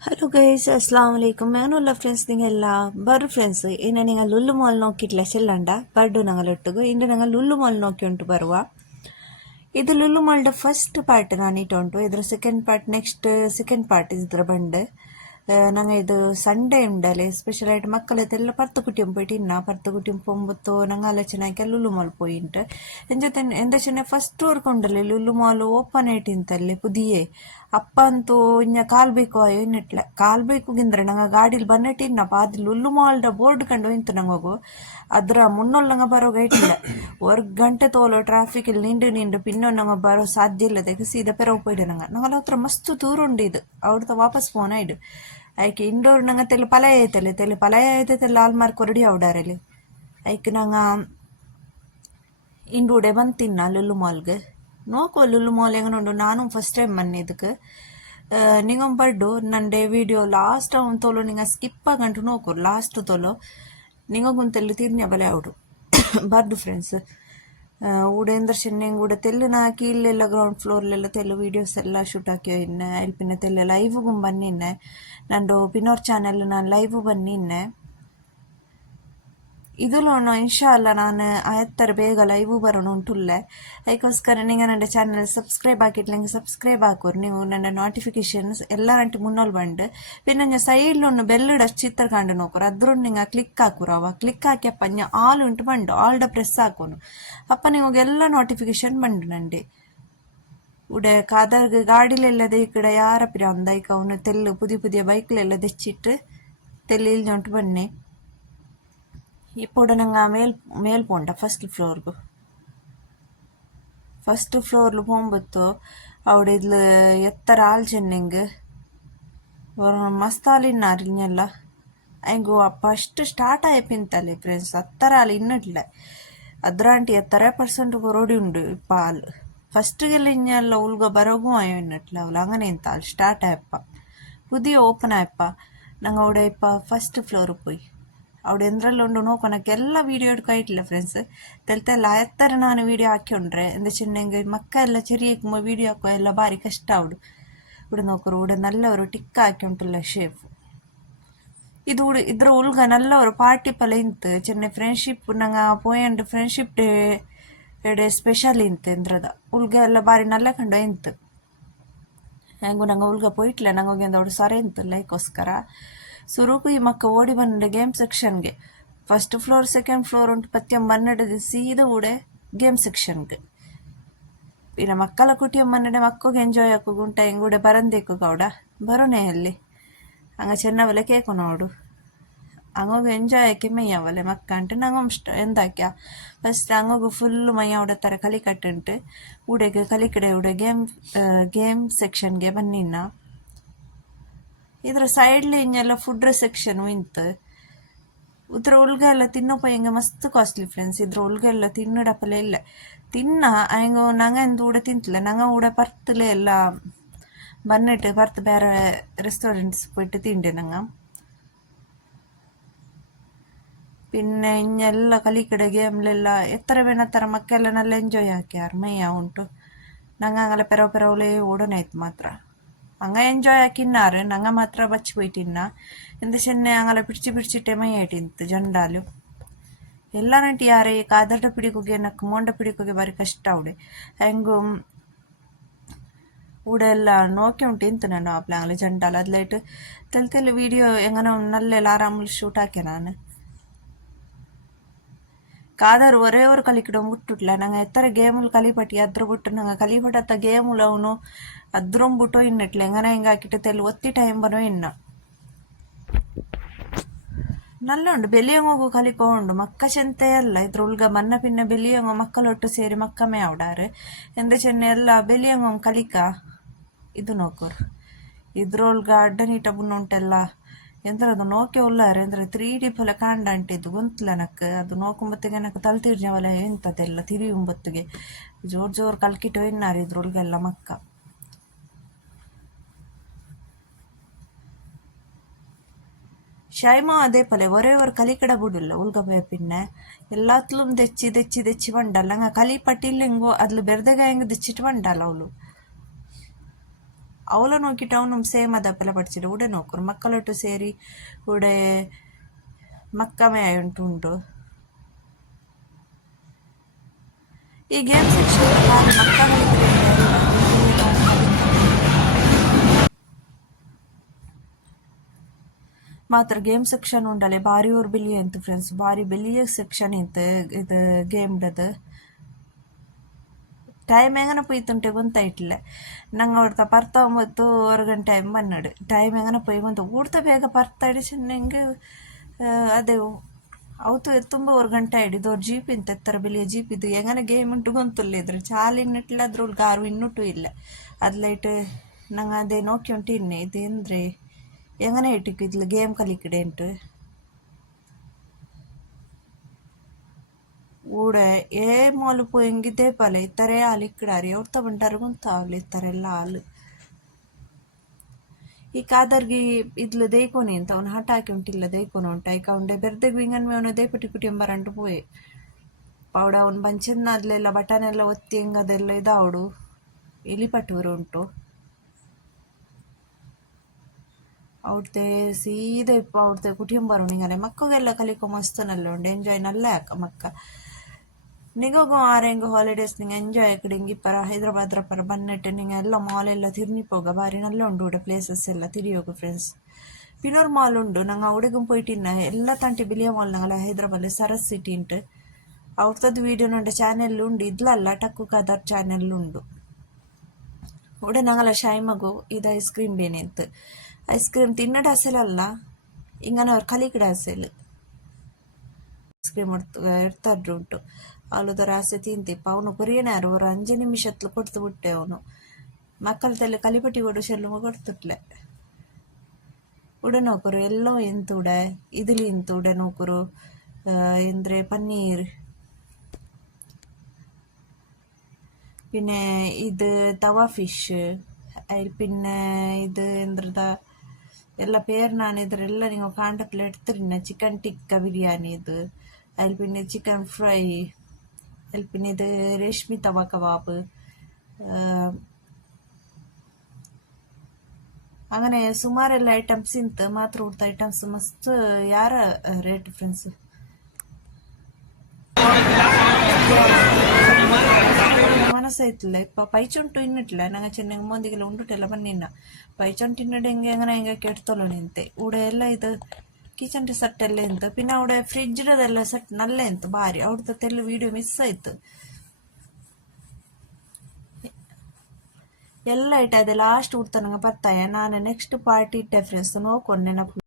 hello guys Assam ವಲೈಕುಂ ഞാനുള്ള friends നിങ്ങളെല്ലാം ബർ friends ഇന്ന് നിങ്ങൾ ലുല്ലു മാൾ നോക്കിയിട്ടില്ല ചെല്ലണ്ട ബർഡു ഞങ്ങളൊട്ടുಗು ಇಂದು ഞങ്ങൾ ലുല്ലു ಮಾಲ್ നോക്കി ಉಂಟು ಬರುವ ಇದು ലുല്ലു ಮಾಲ್ದ ಫಸ್ಟ್ ಪಾರ್ಟ್ ನಾನಿಟ್ಟು ಉಂಟು ಇದ್ರ second part next second part ಇದ್ರ ಬಂಡು ನಂಗೆ ಇದು ಸಂಡೇ ಉಂಡಲೆ ಸ್ಪೆಷಲ್ ಆയിട്ട് മക്കളെല്ലാം പർത്ത് കുട്ടിയും പോയിട്ട് ഇന്ന പർത്ത് കുട്ടിയും പോകുമ്പത്തോ ഞങ്ങൾ ആലോചന ആക്കിയ ലുല്ലു മാൾ പോയിട്ട് ಎಂಜತೆ ಎಂದ ಚೆನ್ನ first work ಉಂಡಲೆ Lulu mall open ಆಯ್ತು ಇಂತಲ್ಲಿ ಪುದಿಯೇ ಅಪ್ಪ ಅಂತೂ ಇನ್ನ ಕಾಲ್ ಬೇಕು ಅಯ್ಯೋ ಇನ್ನಿಟ್ಲೆ ಕಾಲ್ ಬೇಕು ಗಿಂದ್ರೆ ನಂಗೆ ಗಾಡಿಲಿ ಬಂದಿಟ್ಟಿನ್ನಪ್ಪ ಅದು ലുല്ലു ಮಾಲ್ದ ಬೋರ್ಡ್ ಕಂಡು ಇಂತು ನಂಗೋಗು ಅದ್ರ ಮುನ್ನೊಲ್ ನಂಗೆ ಬರೋ ಗೈಟಿಲ್ಲ ಗಂಟೆ ತೋಲು ಟ್ರಾಫಿಕ್ ಇಲ್ಲಿ ನಿಂಡು ಪಿನ್ನೊ ನಂಗೆ ಬರೋ ಸಾಧ್ಯ ಇಲ್ಲದೆ ಸೀದಾ ಪೆರವು ಪೋಯ್ಡೆ ನಂಗೆ ಹತ್ರ ಮಸ್ತ್ ದೂರ ಉಂಡು ಇದು ಅವ್ರದ್ದು ವಾಪಸ್ ಫೋನ್ ಆಯ್ಡು ಐಕೆ ಇಂಡೋರ್ ನಂಗೆ ತೆಲು ಪಲಯ ಐತೆ ಲಾಲ್ ಮಾರ್ಕ್ ಕೊರಡಿ ಅವಡಾರಲ್ಲಿ ಐಕೆ ನಂಗೆ ಇಂಡೂಡೆ ಬಂತಿನ್ನ ലുല്ലു ಮಾಲ್ಗೆ ನೋಕೋ ലുല്ലു ಮಾಲ್ ಹೆಂಗನುಂಡು ನಾನು ಫಸ್ಟ್ ಟೈಮ್ ಬನ್ನಿದ್ದಕ್ಕೆ ನಿಂಗೊಮ್ಮೆ ಬಡ್ಡು ನಂಡೆ ವಿಡಿಯೋ ಲಾಸ್ಟ್ ತೋಲು ನಿಂಗೆ ಸ್ಕಿಪ್ ಆಗಂಟು ನೋಕೋರು ಲಾಸ್ಟ್ ತೋಲು ನಿಂಗೊಂತೆಲ್ಲು ತಿರ್ನ್ಯ ಬಲೆ ಅವಡು ಬರ್ದು ಫ್ರೆಂಡ್ಸ್ ಊಡೆಂದ್ರ ಚೆನ್ನಂಗೆ ಕೂಡ ತೆಲ್ಲು ನಾಕಿ ಇಲ್ಲೆಲ್ಲ ಗ್ರೌಂಡ್ ಫ್ಲೋರ್ಲೆಲ್ಲ ತೆಲ್ಲು ವೀಡಿಯೋಸ್ ಎಲ್ಲ ಶೂಟ್ ಹಾಕಿಯೋ ಇನ್ನ ಇಲ್ಲಿ ಪಿನ್ನ ತೆಲ್ಲು ಲೈವ್ಗೂ ಬನ್ನಿನ್ನೆ ನಂದು ಪಿನ್ನೋರ್ ಚಾನೆಲ್ ನಾನು ಲೈವ್ ಬನ್ನಿನ್ನೆ ഇതിലൊന്നും ഇൻഷാല്ല ഞാൻ എത്ര ಬೇಗ ಲೈವ್ ಬರೋಣ ಉಂಟುಲ್ಲೆ ಅದಕ್ಕೋಸ್ಕರ ನೀವು ನನ್ನ ಚಾನಲ್ ಸಬ್ಸ್ಕ್ರೈಬ್ ಆಗಿಟ್ಲೆಂಗೆ ಸಬ್ಸ್ಕ್ರೈಬ್ ಹಾಕೋರು ನೀವು ನನ್ನ ನೋಟಿಫಿಕೇಶನ್ಸ್ ಎಲ್ಲರಂಟು ಮುನ್ನೋಲ್ ಬಂದು പിന്നെ ಸೈಡ್ಲೊಂದು ಬೆಲ್ಲಡ ಚಿತ್ರ ಕಂಡು ನೋಕೋರು ಅದ್ರೊಂದು ನಿಂಗೆ ಕ್ಲಿಕ್ ಹಾಕೋರು ಅವ ಕ್ಲಿಕ್ ಹಾಕಿಯಪ್ಪ ಆಲ್ ಉಂಟು ಬಂಡು ಆಲ್ಡ ಪ್ರೆಸ್ ಹಾಕೋನು ಅಪ್ಪ ನಿಮಗೆ ಎಲ್ಲ ನೋಟಿಫಿಕೇಶನ್ ಬಂಡು ನಂಡೆ ഇവിടെ കഥക് ഗാഡിലെല്ലാം ഇക്കടെ യാറപ്പിര ഒന്നായിക്ക അവന് തെല്ല് പുതിയ പുതിയ ബൈക്കിലെല്ലാം തെച്ചിട്ട് തെല്ലിൽ ഞോട്ട് പണി ఇప్పుడు ನಂಗೆ ಮೇಲ್ ಪೋಂಡ ಫಸ್ಟ್ ಫ್ಲೋರ್ಲು ಪೋಂಬತ್ತು അവിടെ ഇതിൽ എത്ര ആൾ ചെന്നെങ്ക് ಮಸ್ತ್ ಆಲ್ ಇನ್ನಾರು ಇನ್ನೆಲ್ಲ ಹೆಂಗೋ ಫಸ್ಟ್ ಸ್ಟಾರ್ಟ್ ಆಯ್ಪಿಂತಲ್ಲಿ ಫ್ರೆಂಡ್ಸ್ 10 ಆಳು ಇನ್ನಿಟ್ಲೆ ಅದ್ರಾಂಟಿ 10% ಕೊರೋಡಿ ಉಂಡು ಇಪ್ಪ ಆಳು ಫಸ್ಟ್ಗೆಲ್ಲ ಇನ್ನೆಲ್ಲ ಉಲ್ಗ ಬರೋಗೂ ಆಯೋ ಇನ್ನಿಟ್ಲೆ ಅವಳು അങ്ങനെ ಇಂತ ಆಳು ಸ್ಟಾರ್ಟ್ ಆಯಪ್ಪ പുതിയ ഓപ്പൺ ആയപ്പ ഞങ്ങൾ അവിടെ ഇപ്പം ഫസ്റ്റ് ഫ്ലോറിൽ പോയി അവിടെ എന്തെല്ലാം ഉണ്ടോ നോക്കണಕ್ಕೆ ಎಲ್ಲ വീഡിയോ എടുക്കായിട്ടില്ല ഫ്രണ്ട്സ് തെലത്തെല്ല എത്ര ನಾನು വീഡിയോ ಹಾಕಿಕೊಂಡ್ರೆ എന്താ വെച്ചിട്ടുണ്ടെങ്കിൽ മക്ക എല്ലാം ചെറിയ വീഡിയോ ಹಾಕೋ ಎಲ್ಲ ಭಾರಿ ಕಷ್ಟ ಆവുಡು ഇവിടെ നോക്കൂ ഇവിടെ നല്ല ഒരു ടിക്ക് ಹಾಕಿಕೊಂಟಲ್ಲ ಶೇಫ್ ಇದು ಇದ್ರ ಉಲ್ಗ നല്ല ഒരു ಪಾರ್ಟಿ ಪಲ ಇಂತು ಚೆನ್ನೈ ಫ್ರೆಂಡ್ಶಿಪ್ ನಂಗೆ ಪೋಯಂಡು ಫ್ರೆಂಡ್ಶಿಪ್ ಡೇ ಸ್ಪೆಷಲ್ ಇಂತು ಎಂದ್ರದ ಉಲ್ಗ ಎಲ್ಲ ಭಾರಿ ನಲ್ಲ ಕಂಡು ಇಂತು ಹೆಂಗು ನಂಗೆ ಉಲ್ಗ പോയിട്ടില്ല ನಂಗೆ ಹೋಗಿ ಒಂದು ಸೊರೆ ಇಂತು ಲೈಕೋಸ್ಕರ ಸುರುಕು ಈ ಮಕ್ಕ ಓಡಿ ಬಂದ ಗೇಮ್ ಸೆಕ್ಷನ್ಗೆ ಫಸ್ಟ್ ಫ್ಲೋರ್ ಸೆಕೆಂಡ್ ಫ್ಲೋರ್ ಉಂಟು ಪತ್ಯಂ ಬನ್ನಡದು ಸೀದಾ ಊಡೆ ಗೇಮ್ ಸೆಕ್ಷನ್ಗೆ പിന്നെ മക്കളെ കുട്ടിയും മണ്ണിടെ മക്കൊക്കെ എൻജോയ് ആക്കുക ഉണ്ട എങ്കൂടെ ബറന്തേക്കു കൗട ബറുനെ ಅಲ್ಲಿ ಹಂಗ ಚೆನ್ನವಲೆ ಕೇಕು ನೋಡು ಹಂಗೋಗ ಎಂಜಾಯ್ ಆಕಿ ಮೈಯವಲೆ ಮಕ್ಕ ಅಂಟು ನಂಗೆ ಇಷ್ಟ ಎಂದಾಕ್ಯ ಫಸ್ಟ್ ಹಂಗೋಗು ಫುಲ್ ಮೈಯ ಉಡತ್ತಾರೆ ಕಲಿಕಟ್ಟುಂಟು ಉಡೆಗೆ ಕಲಿಕಡೆ ಉಡೆ ಗೇಮ್ ಸೆಕ್ಷನ್ಗೆ ಬನ್ನಿನ್ನ ಇದ್ರ ಸೈಡ್ಲಿ ಇನ್ನೆಲ್ಲ ಫುಡ್ ಸೆಕ್ಷನ್ ಇಂತು ಇದ್ರ ಉಲ್ಗ ಎಲ್ಲ ತಿನ್ನೋಪ ಹೆಂಗೆ ಮಸ್ತ್ ಕಾಸ್ಟ್ಲಿ ಫ್ರೆಂಡ್ಸ್ ಇದ್ರ ಉಲ್ಗ ಎಲ್ಲ ತಿನ್ನಡಪ್ಪಲೆ ಇಲ್ಲ ತಿನ್ನ ಹೆಂಗೋ ನಂಗೆ ಎಂದು ಊಡ ತಿಂತಿಲ್ಲ ನಂಗೆ ಊಡ ಪರ್ತಲೆ ಎಲ್ಲ ಬನ್ನಿಟ್ಟು ಪರ್ತ್ ಬೇರೆ ರೆಸ್ಟೋರೆಂಟ್ಸ್ പോയിട്ട് ತಿಂಡೆ ನಂಗೆ പിന്നെ ಇನ್ನೆಲ್ಲ ಕಲಿಕಡೆ ಗೇಮ್ಲೆಲ್ಲ ಎತ್ತರ ಬೇನತ್ತರ ಮಕ್ಕೆಲ್ಲ നല്ല ಎಂಜಾಯ್ ಹಾಕ್ಯಾರ ಮೈಯ ಉಂಟು ನಂಗೆ ಹಂಗಲ್ಲ ಪೆರವಲೆ ಓಡೋನಾಯ್ತು ಮಾತ್ರ ಹಂಗ ಎಂಜಾಯ್ ആക്കിന്നാറ് ನಂಗೆ ಮಾತ್ರ ಬಚ್ಚಿ പോയിട്ടിನ್ನ എന്ത് ചെന്നെ അങ്ങനെ പിടിച്ചിട്ടേ മയ്യായിട്ടിಂತು ಜಂಡಾಲು ಎಲ್ಲರಂಟಿ ಯಾರೇ ಕಾದಟ ಪಿಡಿಕೋಗೆ ನಕ್ಕು ಮೊಂಡ ಪಿಡಿಕೋಗೆ ಬಾರಿ ಕಷ್ಟ ಅವಡೆ ಹೆಂಗು ಊಡ ಎಲ್ಲ ನೋಕೆ ಉಂಟು ಇಂತು ನಾನು ಆಪ್ಲಾಂಗ್ಲೆ ಜಂಡಾಲು ಅದ್ಲೈಟ್ ತೆಲ್ ವೀಡಿಯೋ ಹೆಂಗನ ನಲ್ಲೆಲ್ಲ ಆರಾಮಲ್ಲಿ ಶೂಟ್ ಹಾಕೆ ನಾನು ಕಾದರು ಒರೇ ஒரு ಕಲಿಕಿಡ ಮುಟ್ಟುಟ್ಲ ನಂಗೆ ಎತ್ತರ ಗೇಮುಲು ಕಲಿಪಟ್ಟಿ ಅದ್ರ ಬಿಟ್ಟು ನಂಗೆ ಕಲಿಪಟ್ಟತ್ತ ಗೇಮುಲು ಅವನು ಅದ್ರೊಂಬಿಟ್ಟು ಇನ್ನಿಟ್ಲೆ ಹೆಂಗನ ಹೆಂಗೆ ಹಾಕಿಟ್ಟು ತೆಲ್ ಒತ್ತಿ ಟೈಮ್ ಬರೋ ಇನ್ನ നല്ല ഉണ്ട് ಬೆಲಿಯಂಗೋಗು ಕಲಿಕೊಂಡು ಮಕ್ಕ ಚೆಂತೆ ಅಲ್ಲ ಇದ್ರ ಉಲ್ಗ ಮನ್ನ ಪಿನ್ನ ಬೆಲಿಯಂಗೋ ಮಕ್ಕಳೊಟ್ಟು ಸೇರಿ ಮಕ್ಕಮೇ ಆವಡಾರು ಎಂದ ಚೆನ್ನೆ ಎಲ್ಲ ಬೆಲಿಯಂಗೋ ಕಲಿಕ ಇದು ನೋಕೋರು ಇದ್ರೊಳ್ಗ ಅಡ್ಡನೀಟ ಬುಣ್ಣುಂಟೆಲ್ಲ ಎಂದ್ರದು ನೋಕೆ ಉಲ್ಲಾರೆ ಅಂದ್ರೆ 3D ಪೊಲೆ ಕಾಂಡ ಅಂಟಿದ್ದು ಗೊಂತ್ಲ ನಕ್ ಅದು ನೋಕೊಂಬತ್ತಿಗೆ ನಕ್ ತಲ್ತಿರ್ಜವಲ ಎಂತದೆಲ್ಲ ತಿರಿಯುಂಬತ್ತಿಗೆ ಜೋರ್ ಕಲ್ಕಿಟ್ಟು ಎನ್ನಾರು ಇದ್ರೊಳ್ಗೆಲ್ಲ ಮಕ್ಕ ഷൈമ അതേപോലെ ഒരേ ഒരു കലിക്കട ಬಿಡುಲ್ಲ ಉಲ್ಗಬೇ പിന്നെ എല്ലാത്തിലും തെച്ചി വണ്ടല്ല അങ്ങ കലി പട്ടിയില്ലെങ്കോ അതിൽ ಬೆರ್ದೆಗ ಹೆಂಗ್ ದೆಚ್ಚಿಟ್ಟು ಬಂಡಲ್ಲ ಅವಳು ಅವಳ ನೋಕಿಟ್ಟು ಅವನು ಸೇಮ್ ಅದಪ್ಪೆಲ್ಲ ಪಡಿಸಿಡು ಉಡೆ ನೋಕರು ಮಕ್ಕಳೊಟ್ಟು ಸೇರಿ ಉಡೆ ಮಕ್ಕಮೇ ಉಂಟು ಈ ಗೇಮ್ ಸೆಕ್ಷನ್ ಮಾತ್ರ ಗೇಮ್ ಸೆಕ್ಷನ್ ಉಂಡಲೆ ಬಾರಿ ಓರ್ ಬೆಲಿಯ ಅಂತ ಫ್ರೆಂಡ್ಸ್ ಬಾರಿ ಬೆಲಿಯ ಸೆಕ್ಷನ್ ಇತ್ತು ಇದು ಗೇಮ್ಡದು ಟೈಮ್ ಹೆಂಗನ ಪೋಯ್ತುಂಟೆ ಗೊತ್ತಾಯ್ತಿಲ್ಲ ನಂಗೆ ಅವ್ರತ ಪರ್ತ 9 ಗಂಟೆ ಟೈಮ್ ಬನ್ನಡು ಟೈಮ್ ಹೆಂಗನ ಪೋಯ್ ಬಂತು ಊಡ್ತ ಬೇಗ ಪರ್ತಾಡಿ ನಂಗೆ ಅದೇ ಅವತ್ತು ತುಂಬ 1 ಗಂಟೆ ಆಡಿದ್ದು ಅವ್ರು ಜೀಪ್ ಇಂತ ಎತ್ತರ ಬೆಲೆಯ ಜೀಪ್ ಇದು ಹೆಂಗನ ಗೇಮ್ ಉಂಟು ಗೊಂತುಲ್ಲ ಇದ್ರು ಚಾಲಿನಿಟ್ಲ ಅದ್ರೊಳಗೆ ಗಾರು ಇನ್ನುಟು ಇಲ್ಲ ಅದ್ಲೈಟ್ ನಂಗೆ ಅದೇ ನೋಕಿ ಉಂಟು ಇನ್ನೆ ಇದು ಅಂದ್ರೆ ಹೆಂಗನ ಇಟ್ಟಿಕ್ಕು ಇದ್ಲು ಗೇಮ್ ಕಲಿಕಡೆ ಉಂಟು ಊಡ ಏ ಮೊಲಪು ಹೆಂಗಿದ್ದೆ ಪಲ ಇತ್ತರೆ ಹಾಲು ಇಕ್ಕಡಾರಿ ಅವ್ರು ತಗೊಂಡಾರು ಗೊತ್ತಾಗ್ಲಿ ಇತ್ತಾರೆಲ್ಲ ಹಾಲು ಈ ಕಾದರ್ಗಿ ಇದ್ಲು ದೇಯ್ಕೊನಿ ಅಂತ ಅವ್ನು ಹಠ ಹಾಕಿ ಉಂಟಿಲ್ಲ ದೇಯ್ಕೊನ ಉಂಟ ಈಗ ಉಂಡೆ ಬೆರ್ದೆಗ್ ವಿಂಗನ್ಮೆ ಅವನು ದೇಪಟಿ ಪುಟಿ ಎಂಬರಂಟು ಪೋಯೆ ಪೌಡ ಅವ್ನು ಬಂಚಿನ ಅದ್ಲೆಲ್ಲ ಬಟನ್ ಎಲ್ಲ ಒತ್ತಿ ಹೆಂಗದೆಲ್ಲ ಇದಾವಡು ಇಲಿಪಟ್ಟುವರು ಉಂಟು ಅವ್ರದ್ದೆ ಸೀದೆ ಇಪ್ಪ ಅವ್ರದ್ದೆ ಕುಟಿಯಂಬರು ನಿಂಗನೆ ಮಕ್ಕಗೆಲ್ಲ ಕಲಿಕೊ ಮಸ್ತ್ ನಲ್ಲ ಉಂಡು ಎಂಜಾಯ್ ನಲ್ಲ ಯಾಕ ಮಕ್ಕ ನಿಗೋಗು ಆರೆಂಗು ಹಾಲಿಡೇಸ್ ನಿಂಗೆ ಎಂಜಾಯ್ ಕಡೆ ಹಿಂಗಿಪ್ಪರ ಹೈದ್ರಾಬಾದ್ ಪರ ಬನ್ನೆಟ್ಟು ನಿಂಗೆ ಎಲ್ಲ ಮಾಲ್ ಎಲ್ಲ ತಿರ್ನಿಪೋಗ ಬಾರಿ ನಲ್ಲ ಉಂಡು ಊಟ ಪ್ಲೇಸಸ್ ಎಲ್ಲ ತಿರಿಯೋಗು ಫ್ರೆಂಡ್ಸ್ ಪಿನೋರ್ ಮಾಲ್ ಉಂಡು ನಂಗೆ ಅವಡಿಗೂ ಪೋಯ್ಟಿನ್ನ ಎಲ್ಲ ತಂಟಿ ಬಿಲಿಯ ಮಾಲ್ ನಂಗಲ್ಲ ಹೈದ್ರಾಬಾದ್ ಸರಸ್ ಸಿಟಿ ಉಂಟು ಅವ್ರದ್ದು ವೀಡಿಯೋ ನೋಡ ಚಾನೆಲ್ ಉಂಡು ಇದ್ಲಲ್ಲ ಟಕ್ಕು ಕದರ್ ಚಾನೆಲ್ ಉಂಡು ಉಡೆ ನಂಗಲ್ಲ ಶೈಮಗು ಇದು ಐಸ್ ಕ್ರೀಮ್ ಬೇನೆಂತು ಐಸ್ ಕ್ರೀಮ್ ತಿನ್ನಡ ಹಸಲಲ್ಲ ಇಂಗನ ಅವ್ರು ಕಲಿಕಡ ಹಸಲು ಐಸ್ ಕ್ರೀಮ್ ಇರ್ತಾಡ್ರು ಉಂಟು ಅವಳದರ ಆಸೆ ತಿಂತಿಪ್ಪ ಅವನು ಕೊರಿಯನಾರು ஒரு 5 ನಿಮಿಷತ್ಲು ಕೊಡ್ತು ಬಿಟ್ಟೆ ಅವನು ಮಕ್ಕಳ ತಲೆ ಕಲಿಪಟ್ಟಿ ಕೊಡು ಶೆಲ್ಲು ಕೊಡ್ತಿಟ್ಲೆ ಉಡೆ ನೋಕರು ಎಲ್ಲೋ ಎಂತುಡ ಇದಿಲಿ ಇಂತುಡ ನೋಕರು ಎಂದ್ರೆ ಪನ್ನೀರ್ പിന്നെ ഇത് തവ ഫിഷ് അതിൽ പിന്നെ ഇത് എന്താ എല്ലാ പേരിനാണ് ഇതിലെല്ലാം നിങ്ങൾ കാണ്ടപ്പിൽ എടുത്തിരുന്ന ചിക്കൻ ടിക്ക ബിരിയാണി ഇത് അതിൽ പിന്നെ ചിക്കൻ ഫ്രൈ അതിൽ പിന്നെ ഇത് രശ്മി തവ കബാബ് അങ്ങനെ ಸುಮಾರೆಲ್ಲ ಐಟಮ್ಸ್ ಇಂತ ಮಾತ್ರ ಉಡ್ತ ಐಟಮ್ಸ್ ಮಸ್ತ್ ಯಾರ ರೇಟ್ ಡಿಫ್ರೆನ್ಸ್ ಮನಸ್ಸಾಯ್ತಿಲ್ಲ ಇಪ್ಪ ಪೈಚುಂಟು ಇನ್ನಿಟ್ಲ ನಂಗೆ ಚೆನ್ನಾಗಿ ಮಂದಿಗೆಲ್ಲ ಉಂಡುಟೆಲ್ಲ ಬನ್ನಿನ ಪೈಚುಂಟು ಇನ್ನಡೆ ಹೆಂಗೆ ಕೆಡ್ತೊಲ್ಲ ನಿಂತೆ ಊಡ ಎಲ್ಲ ಇದು ಕಿಚನ್ ಸೆಟ್ ಎಲ್ಲ ಎಂತ ಪಿನ್ನ ಅವಡೆ ಫ್ರಿಜ್ ಇಡೋದೆಲ್ಲ ಸೆಟ್ ನಲ್ಲೇ ಎಂತ ಬಾರಿ ಅವ್ರದ್ದು ತೆಲ್ಲ ವಿಡಿಯೋ ಮಿಸ್ ಆಯ್ತು ಎಲ್ಲ ಇಟ್ಟ ಅದೆ ಲಾಸ್ಟ್ ಉಡ್ತ ನಂಗೆ ಬರ್ತಾಯ ನಾನು ನೆಕ್ಸ್ಟ್ ಪಾರ್ಟಿ ಇಟ್ಟೆ ಫ್ರೆಂಡ್ಸ್ ನೋಡ್ಕೊಂಡೆ